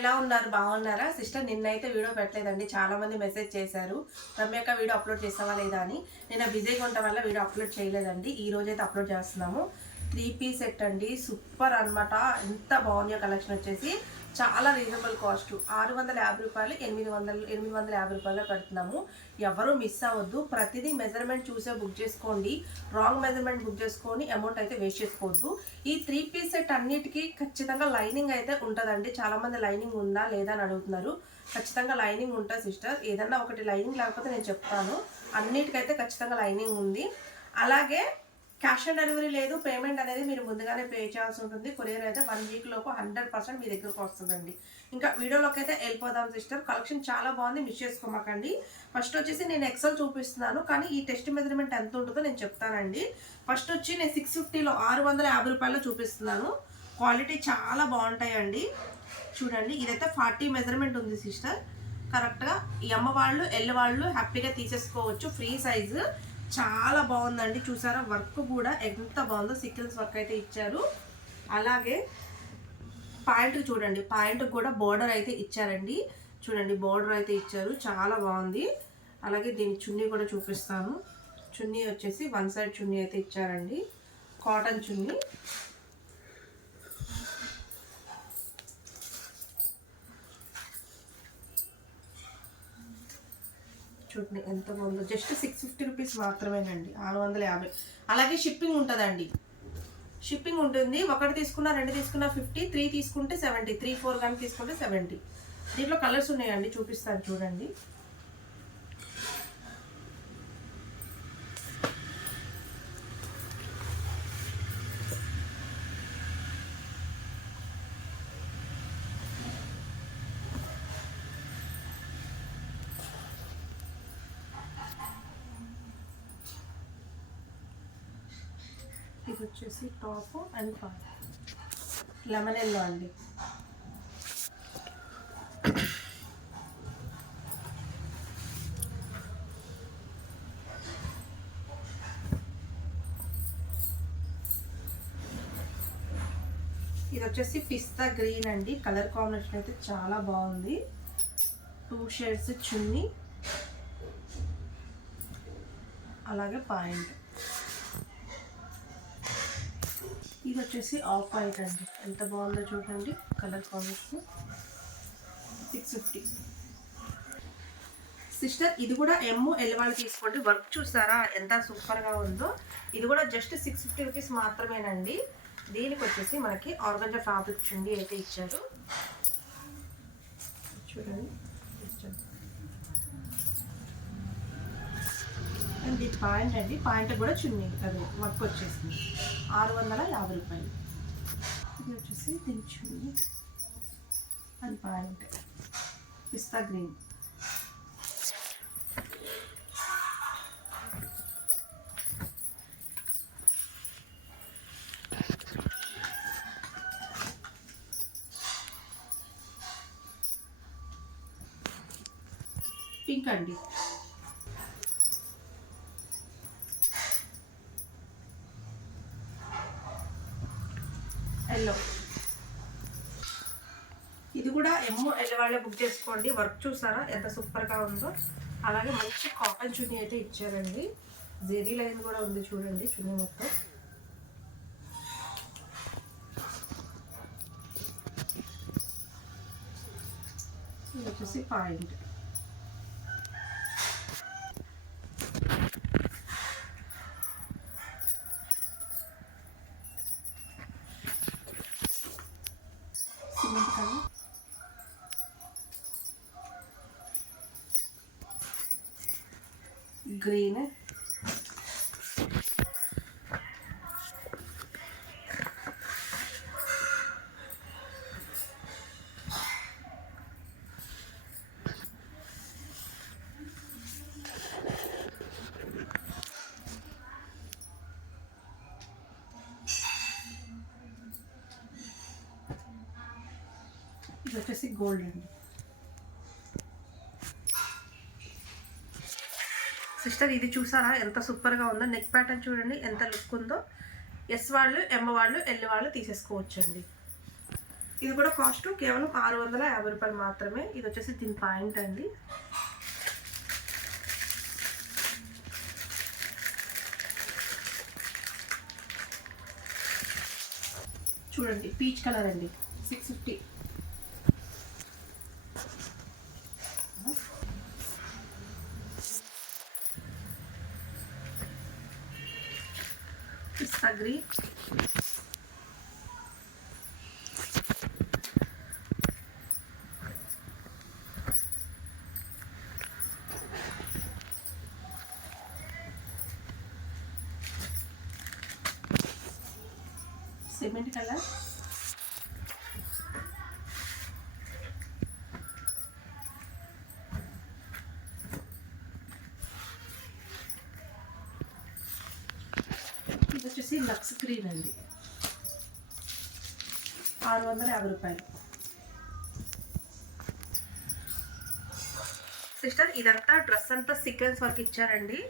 ఎలా ఉన్నారు? బాగున్నారా సిస్టర్? నిన్నైతే వీడియో పెట్టలేదండి. చాలా మంది మెసేజ్ చేశారు, రమ్యక్క వీడియో అప్లోడ్ చేస్తావా లేదా అని. నేను బిజీగా ఉండటం వల్ల వీడియో అప్లోడ్ చేయలేదండి. ఈ రోజు అయితే అప్లోడ్ చేస్తున్నాము. 3 పీస్ సెట్ అండి, సూపర్ అనమాట. ఎంత బాగుందో కలెక్షన్ వచ్చేసి చాలా రీజనబుల్ కాస్ట్. 650 రూపాయలు, 850 రూపాయలు పెడుతున్నాము. ఎవరు మిస్ అవ్వద్దు. ప్రతిదీ మెజర్మెంట్ చూసే బుక్ చేసుకోండి. రాంగ్ మెజర్మెంట్ బుక్ చేసుకొని అమౌంట్ అయితే వేస్ట్ చేసుకోవద్దు. ఈ 3 పీస్ సెట్ అన్నిటికీ ఖచ్చితంగా లైనింగ్ అయితే ఉంటుందండి. చాలామంది లైనింగ్ ఉందా లేదా అని అడుగుతున్నారు. ఖచ్చితంగా లైనింగ్ ఉంటుంది సిస్టర్. ఏదన్నా ఒకటి లైనింగ్ లేకపోతే నేను చెప్తాను. అన్నిటికైతే ఖచ్చితంగా లైనింగ్ ఉంది. అలాగే క్యాష్ ఆన్ డెలివరీ లేదు. పేమెంట్ అనేది మీరు ముందుగానే పే చేయాల్సి ఉంటుంది. కొరియర్ అయితే 1 వీక్ లోపు 100% మీ దగ్గరకు వస్తుందండి. ఇంకా వీడియోలోకి అయితే వెళ్ళిపోదాం సిస్టర్. కలెక్షన్ చాలా బాగుంది, మిస్ చేసుకోమాకండి. ఫస్ట్ వచ్చేసి నేను ఎక్సెల్ చూపిస్తున్నాను, కానీ ఈ టెస్ట్ మెజర్మెంట్ ఎంత ఉంటుందో నేను చెప్తానండి. ఫస్ట్ వచ్చి నేను 650లో 650 రూపాయలు చూపిస్తున్నాను. క్వాలిటీ చాలా బాగుంటాయండి. చూడండి, ఇదైతే 40 మెజర్మెంట్ ఉంది సిస్టర్. కరెక్ట్గా ఎమ్మ వాళ్ళు ఎల్ వాళ్ళు హ్యాపీగా తీసేసుకోవచ్చు. ఫ్రీ సైజు చాలా బాగుందండి. చూసారా, వర్క్ కూడా ఎంత బాగుందో. సీక్వెన్స్ వర్క్ అయితే ఇచ్చారు. అలాగే పాయింట్ చూడండి, పాయింట్ కూడా బోర్డర్ అయితే ఇచ్చారండి. చూడండి, బోర్డర్ అయితే ఇచ్చారు, చాలా బాగుంది. అలాగే దీని చున్నీ కూడా చూపిస్తాను. చున్నీ వచ్చేసి 1 సైడ్ చున్నీ అయితే ఇచ్చారండి, కాటన్ చున్నీ. చూడండి ఎంత బాగుందో. జస్ట్ 650 రూపీస్ మాత్రమేనండి, 650. అలాగే షిప్పింగ్ ఉంటుందండి. షిప్పింగ్ ఉంటుంది. ఒకటి తీసుకున్నా, 2 తీసుకున్నా 50, 3 తీసుకుంటే 70, 3, 4 కానీ తీసుకుంటే 70. దీంట్లో కలర్స్ ఉన్నాయండి, చూపిస్తాను చూడండి. ఇది వచ్చేసి top and point, lemon yellow అండి. ఇది వచ్చేసి పిస్తా గ్రీన్ అండి. కలర్ కాంబినేషన్ అయితే చాలా బాగుంది. 2 షేడ్స్ చున్నీ, అలాగే పాయింట్. ఇది వచ్చేసి ఆఫ్ వైట్ అండి. ఎంత బాగుందో చూడండి, కలర్ కాంబినేషన్. 650 సిస్టర్. ఇది కూడా ML వాళ్ళు తీసుకోండి. వర్క్ చూసారా ఎంత సూపర్గా ఉందో. ఇది కూడా జస్ట్ 650 రూపీస్ మాత్రమేనండి. దీనికి వచ్చేసి మనకి ఆర్గంజా ఫ్యాబ్రిక్ చుండి అయితే ఇచ్చారు. చూడండి, అండ్ ఇది పాయింట్ అండి. పాయింట్ కూడా చున్నీ అదే వర్క్ వచ్చేసింది. 650 రూపాయలు. ఇది వచ్చేసి దీని chunni and point, pista green. Pink అండి. ఎల్లో. ఇది కూడా ML వాళ్ళే బుక్ చేసుకోండి. వర్క్ చూసారా ఎంత సూపర్గా ఉందో. అలాగే మంచి కాటన్ చున్నీ అయితే ఇచ్చారండి. జెరీ లైన్ కూడా ఉంది చూడండి చున్నీ మొత్తం. ఇది వచ్చేసి పాయింట్. సిమెంట్ కలర్, గ్రీన్, ఇది వచ్చేసి గోల్డ్ అండి. సిస్టర్, ఇది చూసారా ఎంత సూపర్గా ఉందో. నెక్ ప్యాటర్న్ చూడండి ఎంత లుక్ ఉందో. ఎస్ వాళ్ళు, ఎమ్ వాళ్ళు, ఎల్ వాళ్ళు తీసేసుకోవచ్చండి. ఇది కూడా కాస్ట్ కేవలం 650 రూపాయలు మాత్రమే. ఇది వచ్చేసి దీని పాయింట్ అండి. చూడండి పీచ్ కలర్ అండి, 650. పిస్తా గ్రీన్, సిమెంట్ కలర్, ఇది వచ్చేసి లక్స్ గ్రీన్ అండి, 650 రూపాయలు. సిస్టర్ ఇదంతా డ్రెస్ అంతా సీక్వెన్స్ వర్క్ ఇచ్చారండి.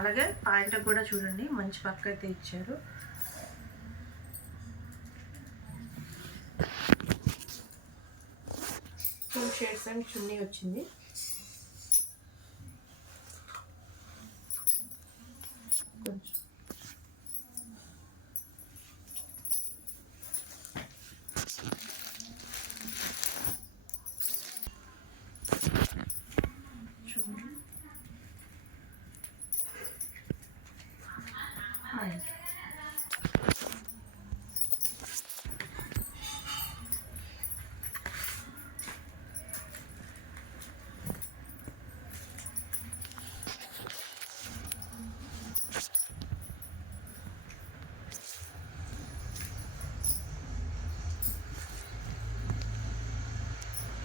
అలాగే పాయింట్ కూడా చూడండి మంచి పక్క అయితే ఇచ్చారు. టూ షేడ్స్ అండ్ చున్నీ వచ్చింది. కొంచెం చూడండి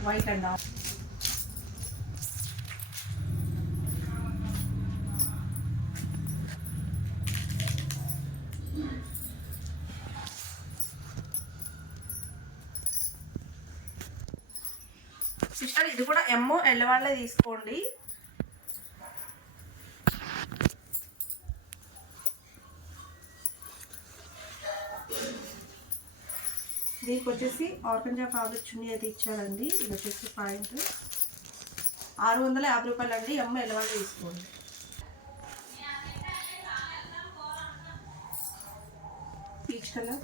వైట్ అండ్ ఆఫ్. సిస్టర్ ఇది కూడా ఎమ్మో ఎల్ వాళ్ళే తీసుకోండి. దీనికి వచ్చేసి ఆర్గంజా ఫ్యాబ్రిక్ చున్నీ అయితే ఇచ్చారండి. ఇది వచ్చేసి పాయింట్ 650 రూపాయలు అండి. ఎమ్మ ఎల్ వాళ్ళే తీసుకోండి. పీచ్ కలర్,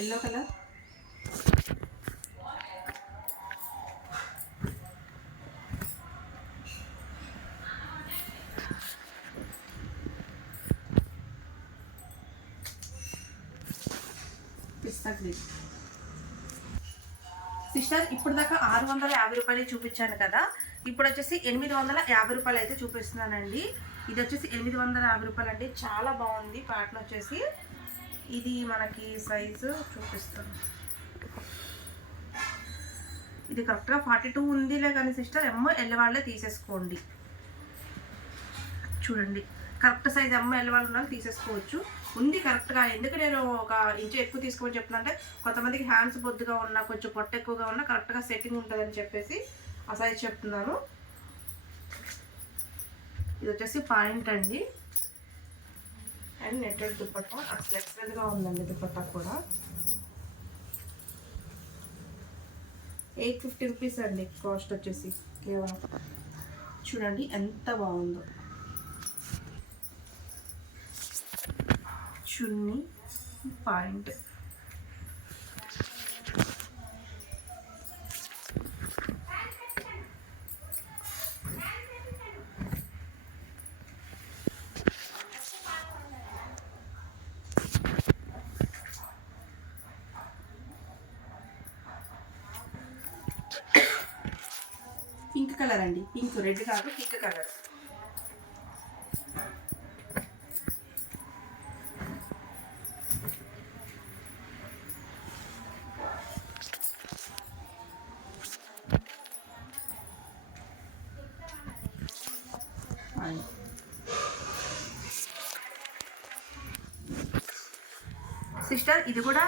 ఎల్లో కలర్, పిస్తా గ్రీన్. సిస్టర్ ఇప్పుడు దాకా 650 రూపాయలు చూపించాను కదా, ఇప్పుడు వచ్చేసి 850 రూపాయలు అయితే చూపిస్తున్నానండి. ఇది వచ్చేసి 850 రూపాయలు అండి. చాలా బాగుంది ప్యాటర్న్ వచ్చేసి. ఇది మనకి సైజు చూపిస్తాను. ఇది కరెక్ట్గా 42 ఉందిలే కానీ సిస్టర్ ఎమ్మ ఎల్ వాళ్ళే తీసేసుకోండి. చూడండి కరెక్ట్ సైజ్ అమ్మ ఎల్ వాళ్ళు ఉన్నా తీసేసుకోవచ్చు. ఉంది కరెక్ట్గా. ఎందుకు నేను ఒక ఇంచు ఎక్కువ తీసుకోమని చెప్తున్నా అంటే కొంతమందికి హ్యాండ్స్ బొద్దుగా ఉన్నా కొంచెం పొట్ట ఎక్కువగా ఉన్నా కరెక్ట్గా సెట్టింగ్ ఉంటుందని చెప్పేసి ఆ సైజ్ చెప్తున్నాను. ఇది వచ్చేసి పాయింట్ అండి. అండ్ నెట్టెడ్ దుపట్టా అసలు ఎక్సలెంట్గా ఉందండి. దుపట్టా కూడా 850 రూపీస్ అండి కాస్ట్ వచ్చేసి కేవలం. చూడండి ఎంత బాగుందో. చున్నీ పాయింట్, పింక్ కలర్ అండి. పింక్, రెడ్ కాదు పింక్ కలర్. సిస్టర్ ఇది కూడా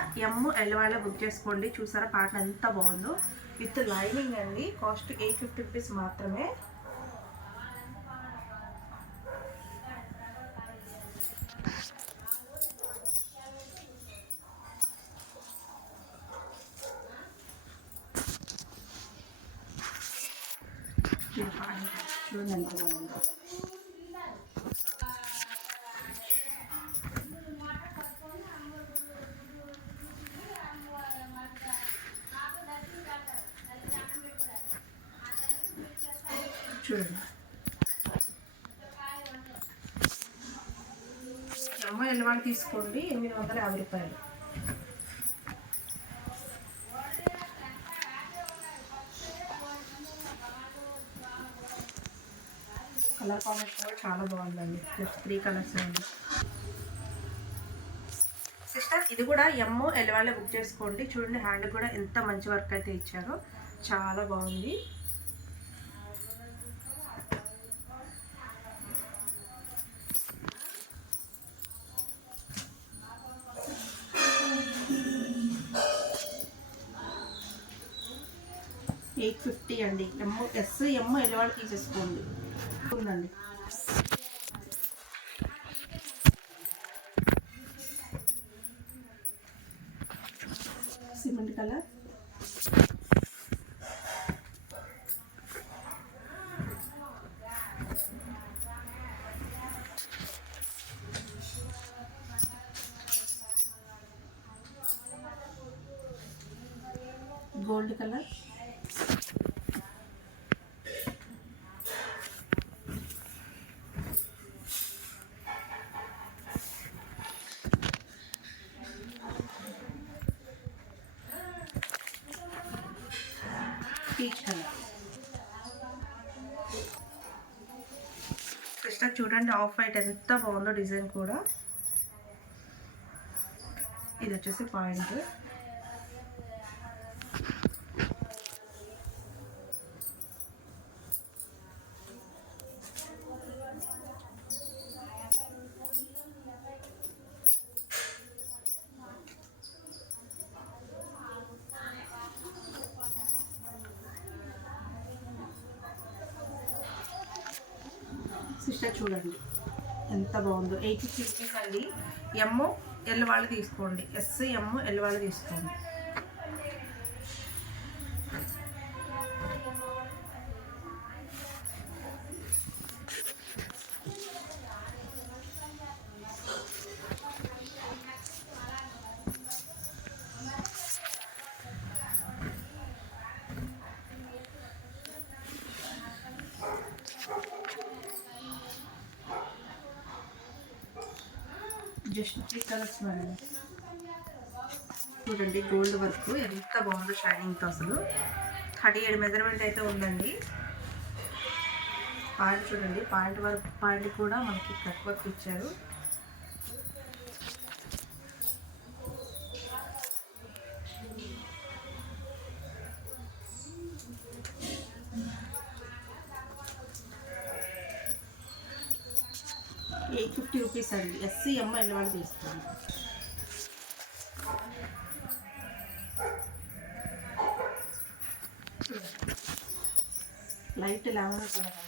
ఎల్ వాళ్ళే బుక్ చేసుకోండి. చూసారా ప్యాటర్న్ ఎంత బాగుందో, విత్ లైనింగ్ అండి. కాస్ట్ 850 రూపీస్ మాత్రమే. చూడండి ఎంత బాగుందో. చూడండి ఎల్ వాళ్ళు తీసుకోండి, 850 రూపాయలు. కలర్ కాంబినేషన్ కూడా చాలా బాగుందండి. 3 కలర్స్ అండి. సిస్టర్ ఇది కూడా ఎల్ వాళ్ళే బుక్ చేసుకోండి. చూడండి హ్యాండ్ కూడా ఎంత మంచి వర్క్ అయితే ఇచ్చారో, చాలా బాగుంది. $850 అండి. ఎల్ వాళ్ళు తీసేసుకోండి. ఉందండి. Cement colour, gold colour, peach colour. Sister చూడండి ఆఫ్ వైట్ ఎంత బాగుందో డిజైన్ కూడా. ఇది వచ్చేసి పాయింట్. సిస్టర్ చూడండి ఎంత బాగుందో. 80 రూపీస్ అండి. ఎల్ వాళ్ళు తీసుకోండి. ఎల్ వాళ్ళు తీసుకోండి. జస్ట్ 3 కలర్స్ మేడం. చూడండి గోల్డ్ వర్క్ ఎంత బాగుందో షైనింగ్తో. అసలు 37 మెజర్మెంట్ అయితే ఉందండి. పాయింట్ చూడండి, పాయింట్ కూడా మనకి కట్ వర్క్ ఇచ్చారు. $850 అండి. ఎల్ వాళ్ళు తీసుకోండి. Light lemon colour.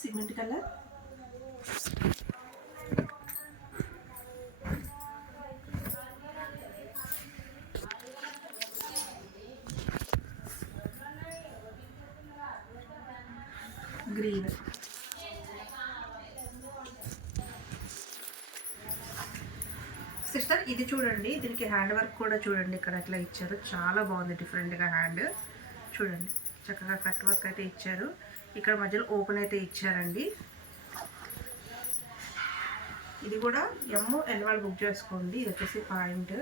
Cement colour, green. Sister ఇది చూడండి, దీనికి హ్యాండ్ వర్క్ కూడా చూడండి ఇక్కడ ఎట్లా ఇచ్చారు. చాలా బాగుంది డిఫరెంట్గా హ్యాండ్. చూడండి చక్కగా కట్ వర్క్ అయితే ఇచ్చారు. ఇక్కడ మధ్యలో ఓపెన్ అయితే ఇచ్చారండి. ఇది కూడా ఎల్ వాళ్ళు బుక్ చేసుకోండి. ఇది వచ్చేసి పాయింట్.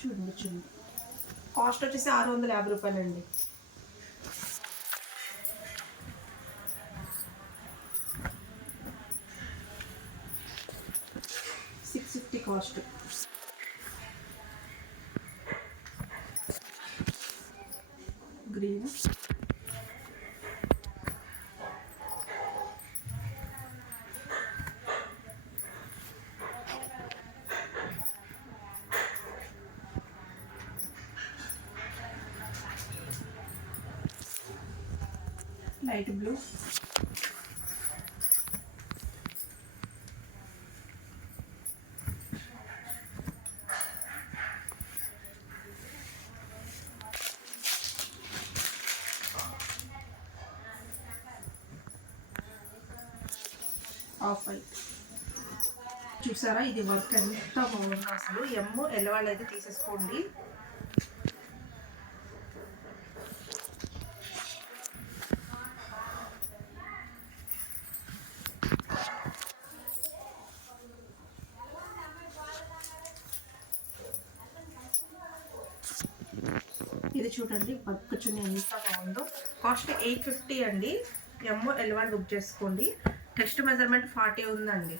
చూడండి చూడండి, కాస్ట్ వచ్చేసి 650 రూపాయలండి. $650 cost. Green, light blue, off white. చూసారా ఇది వర్క్ ఎంత బాగుందో అసలు. ఎల్లవాళ్ళు అయితే తీసేసుకోండి. ఇది చూడండి వర్క్ చున్నీ ఎంత బాగుందో. కాస్ట్ 850 అండి. ఎల్1 బుక్ చేసుకోండి. టెస్ట్ మెజర్మెంట్ 40 ఉందండి.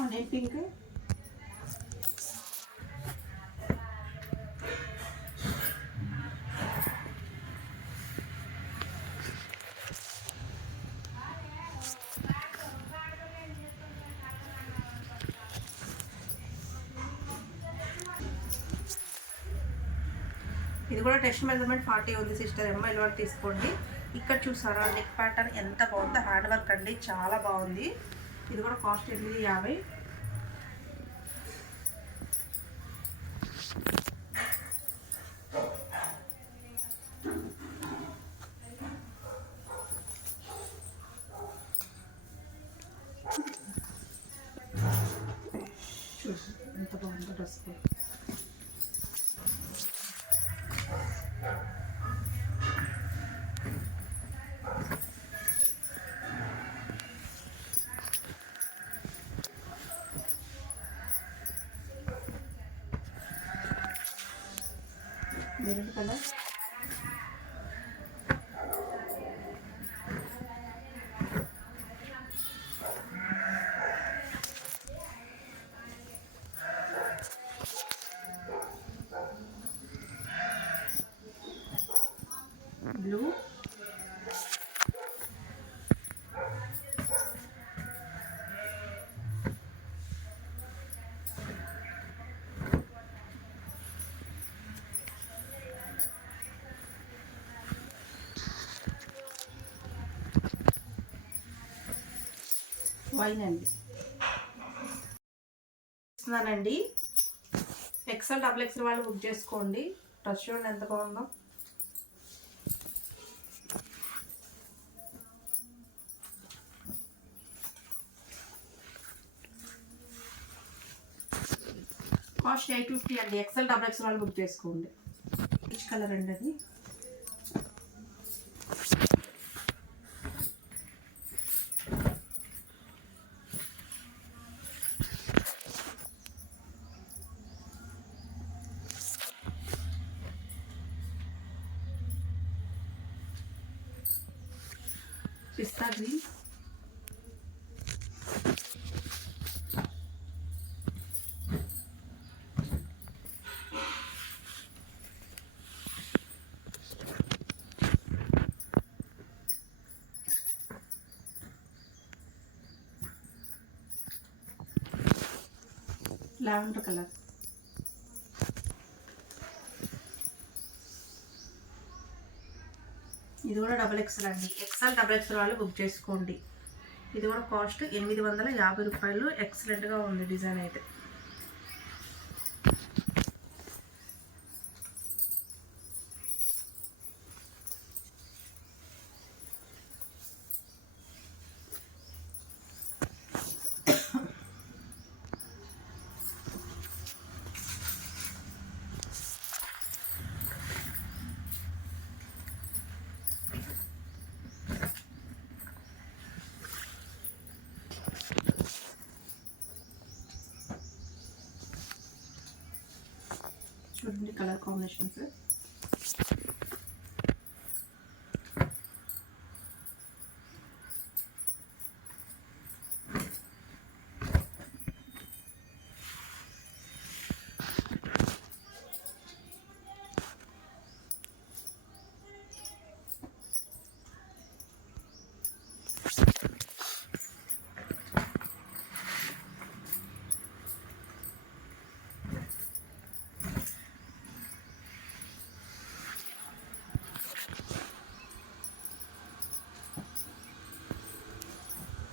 ఆనియన్ పింక్, ఇది కూడా టెస్ట్ మెజర్మెంట్ 40 ఉంది సిస్టర్. ఎంఐల్ వర్క్ తీసుకోండి. ఇక్కడ చూసారా నెక్ ప్యాటర్న్ ఎంత బాగుందో, హ్యాండ్ వర్క్ అండి, చాలా బాగుంది. ఇది కూడా కాస్ట్ 850. ఎంత బాగుందో dress. Maroon colour, blue, wine అండి. ఇస్తున్నానండి. ఎక్సెల్ డబుల్ ఎక్సెల్ వాళ్ళు బుక్ చేసుకోండి. డ్రెస్ చూడండి ఎంత బాగుందో. కాస్ట్ 850 అండి. ఎక్సెల్ డబుల్ ఎక్సెల్ వాళ్ళు బుక్ చేసుకోండి. రిచ్ కలర్ అండి అది. పిస్తా గ్రీన్, లావెండర్ కలర్, ఇది కూడా డబుల్ ఎక్సెల్ అండి. ఎక్సెల్ డబుల్ ఎక్సెల్ వాళ్ళు బుక్ చేసుకోండి. ఇది కూడా కాస్ట్ 850 రూపాయలు. ఎక్సలెంట్గా ఉంది డిజైన్ అయితే. చూడండి colour combinations.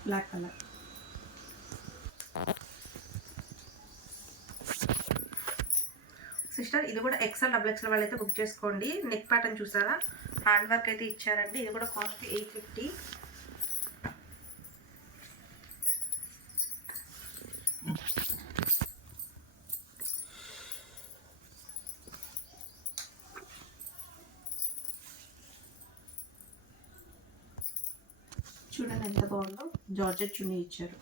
Black colour. Sister ఇది కూడా ఎక్సెల్ డబుల్ ఎక్సెల్ వాళ్ళు అయితే బుక్ చేసుకోండి. నెక్ ప్యాటర్న్ చూసారా, హ్యాండ్ వర్క్ అయితే ఇచ్చారండి. ఇది కూడా కాస్ట్ 850. చూడండి ఎంత బాగుందో, జార్జెట్ చున్నీ ఇచ్చారు.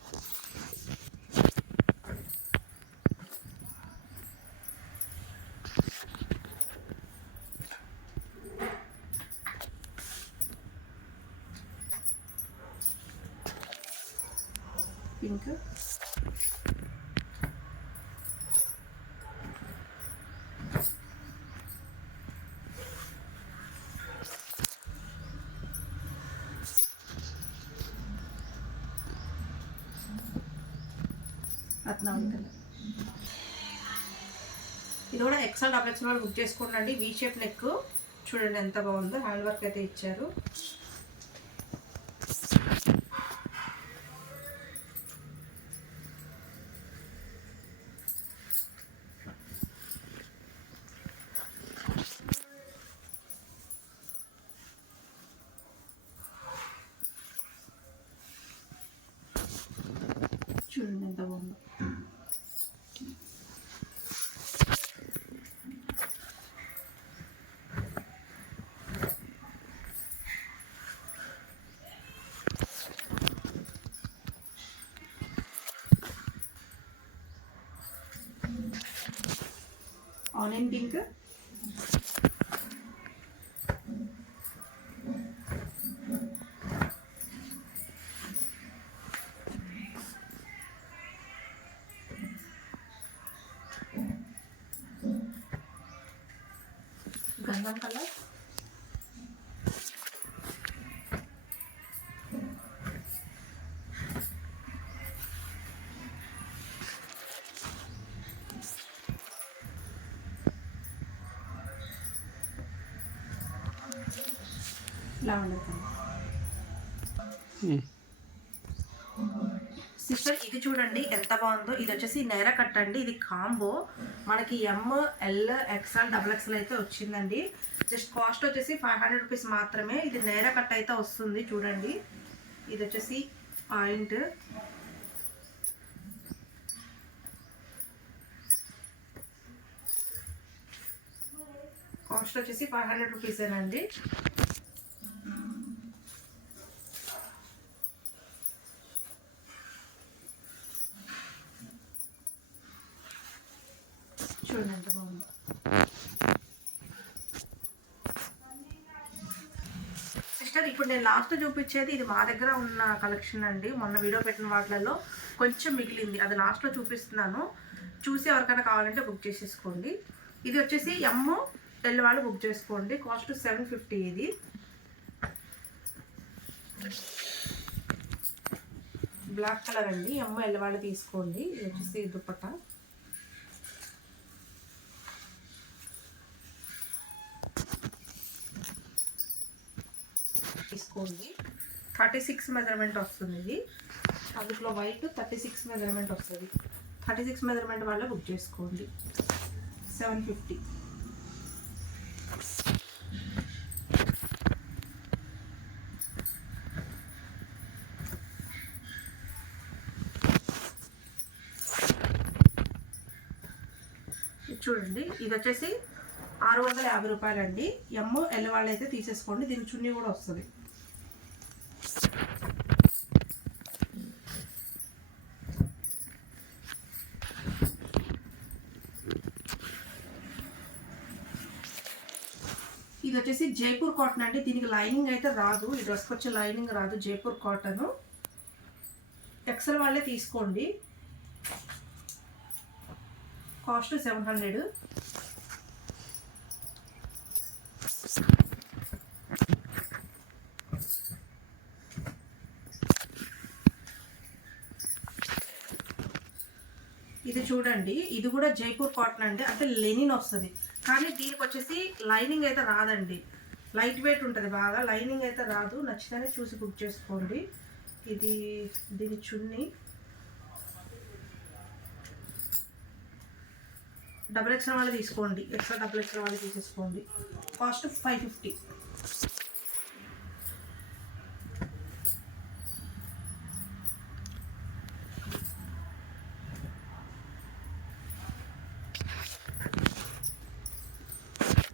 పింక్, రత్నావళి కలర్. ఇది కూడా ఎక్సెల్ డబుల్ ఎక్సెల్ బుక్ చేసుకోండి. వీ షేప్ నెక్ చూడండి ఎంత బాగుందో, హ్యాండ్ వర్క్ అయితే ఇచ్చారు. చూడండి ఎంత బాగుందో. ఆనియన్ పింక్, గంధం కలర్, లావెండర్ కలర్. సిస్టర్ ఇది చూడండి ఎంత బాగుందో. ఇది వచ్చేసి నైరా కట్ అండి. ఇది కాంబో మనకి ML XL డబుల్ ఎక్స్ఎల్ అయితే వచ్చిందండి. జస్ట్ కాస్ట్ వచ్చేసి 500 రూపీస్ మాత్రమే. ఇది నైరా కట్ అయితే వస్తుంది చూడండి. ఇది వచ్చేసి పాయింట్. కాస్ట్ వచ్చేసి 500 రూపీసేనండి. చూడండి ఎంత బాగుంది. సిస్టర్ ఇప్పుడు నేను లాస్ట్ చూపించేది ఇది మా దగ్గర ఉన్న కలెక్షన్ అండి. మొన్న వీడియో పెట్టిన వాటిలలో కొంచెం మిగిలింది, అది లాస్ట్లో చూపిస్తున్నాను. చూసి ఎవరికైనా కావాలంటే బుక్ చేసేసుకోండి. ఇది వచ్చేసి ML వాళ్ళు బుక్ చేసుకోండి. కాస్ట్ 750. ఇది బ్లాక్ కలర్ అండి. ML వాళ్ళు తీసుకోండి. ఇది వచ్చేసి దుపట్టా. తీసుకోండి. 36 మెజర్మెంట్ వస్తుంది ఇది. అందులో వైట్ 36 మెజర్మెంట్ వస్తుంది. 36 మెజర్మెంట్ వల్ల బుక్ చేసుకోండి. 750. చూడండి ఇది వచ్చేసి 650 రూపాయలండి. ML వాళ్ళు అయితే తీసేసుకోండి. దీని చున్నీ కూడా వస్తుంది. ఇది వచ్చేసి జైపూర్ కాటన్ అండి. దీనికి లైనింగ్ అయితే రాదు, ఈ డ్రెస్కి వచ్చే లైనింగ్ రాదు. జైపూర్ కాటన్ ఎక్సెల్ వాళ్ళే తీసుకోండి. కాస్ట్ 700. ఇది చూడండి, ఇది కూడా జైపూర్ కాటన్ అండి. అంటే లెనిన్ వస్తుంది, కానీ దీనికి వచ్చేసి లైనింగ్ అయితే రాదండి. లైట్ వెయిట్ ఉంటుంది బాగా, లైనింగ్ అయితే రాదు. నచ్చితేనే చూసి బుక్ చేసుకోండి. ఇది దీని చున్నీ డబుల్ ఎక్స్ఎల్ వాళ్ళు తీసుకోండి, ఎక్స్ట్రా డబుల్ ఎక్స్ఎల్ వాళ్ళు తీసేసుకోండి. కాస్ట్ 550.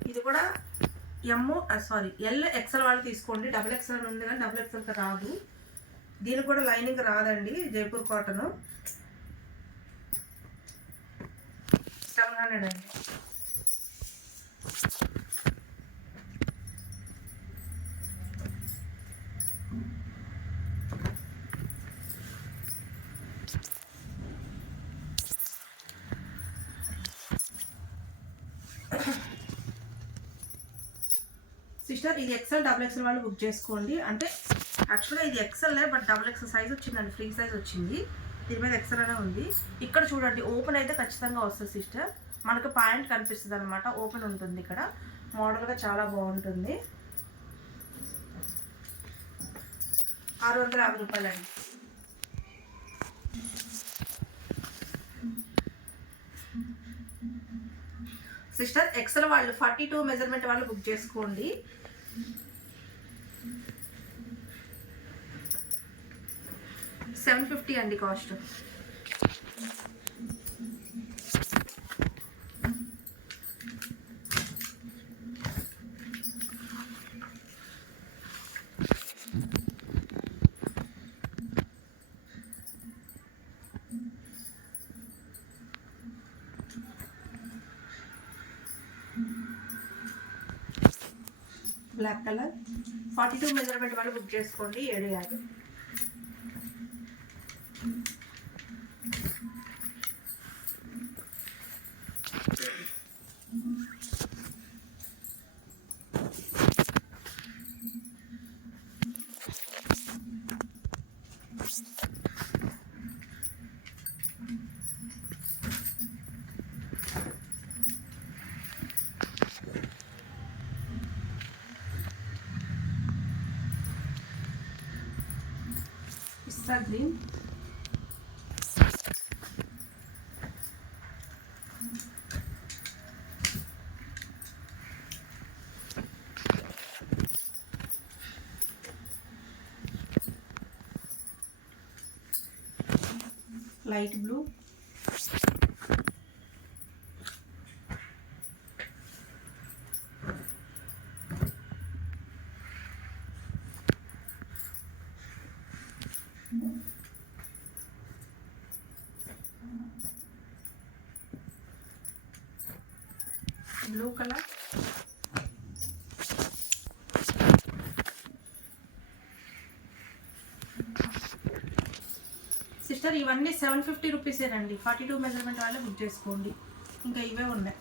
ఇది కూడా ఎల్ ఎక్స్ఎల్ వాళ్ళు తీసుకోండి. డబుల్ ఎక్స్ఎల్ ఉంది కానీ డబుల్ ఎక్స్ఎల్కి రాదు. దీనికి కూడా లైనింగ్ రాదండి. జైపూర్ కాటన్ 700 అండి. సిస్టర్ ఇది ఎక్సెల్ డబుల్ ఎక్సెల్ వాళ్ళు బుక్ చేసుకోండి. అంటే యాక్చువల్గా ఇది XL, but double XL size వచ్చిందండి, ఫ్రీ సైజ్ వచ్చింది. దీని మీద ఎక్సెల్ అనే ఉంది. ఇక్కడ చూడండి, ఓపెన్ అయితే ఖచ్చితంగా వస్తుంది సిస్టర్. మనకు పాయింట్ కనిపిస్తుంది అనమాట, ఓపెన్ ఉంటుంది ఇక్కడ. మోడల్గా చాలా బాగుంటుంది. 650 రూపాయలండి. సిస్టర్ ఎక్సెల్ వాళ్ళు 42 మెజర్మెంట్ వాళ్ళు బుక్ చేసుకోండి. $750 అండి కాస్ట్. బ్లాక్ కలర్ 42 మెజర్మెంట్ వాళ్ళు బుక్ చేసుకోండి. 750. Pista green, light blue, blue colour, sister ఇవన్నీ 750 రూపీసేనండి. 42 మెజర్మెంట్ వాళ్ళే బుక్ చేసుకోండి. ఇంకా ఇవే ఉన్నాయి.